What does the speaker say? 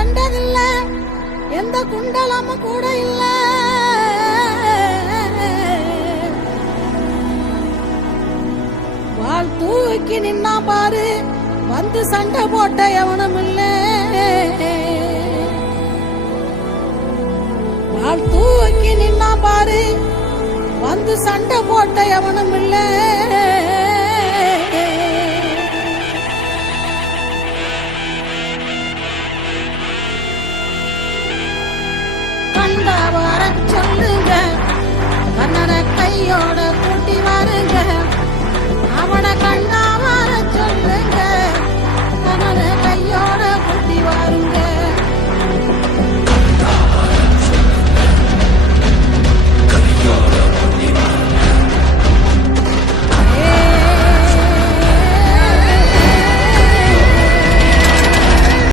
கண்டதில்ல, எந்த குண்டலமும் கூட இல்ல. வாள் தூக்கி நின்னா பாரு, வந்து சண்டை போட்ட எவனும் இல்ல. வாள் தூக்கி நின்னா பாரு, வந்து சண்டை போட்ட எவனும் இல்ல. கண்டா வர சொல்லுங்க, கண்ணனை கையோட கூட்டி வாருங்க. அவனை கண்டா வர சொல்லுங்க, கண்ணனை கையோட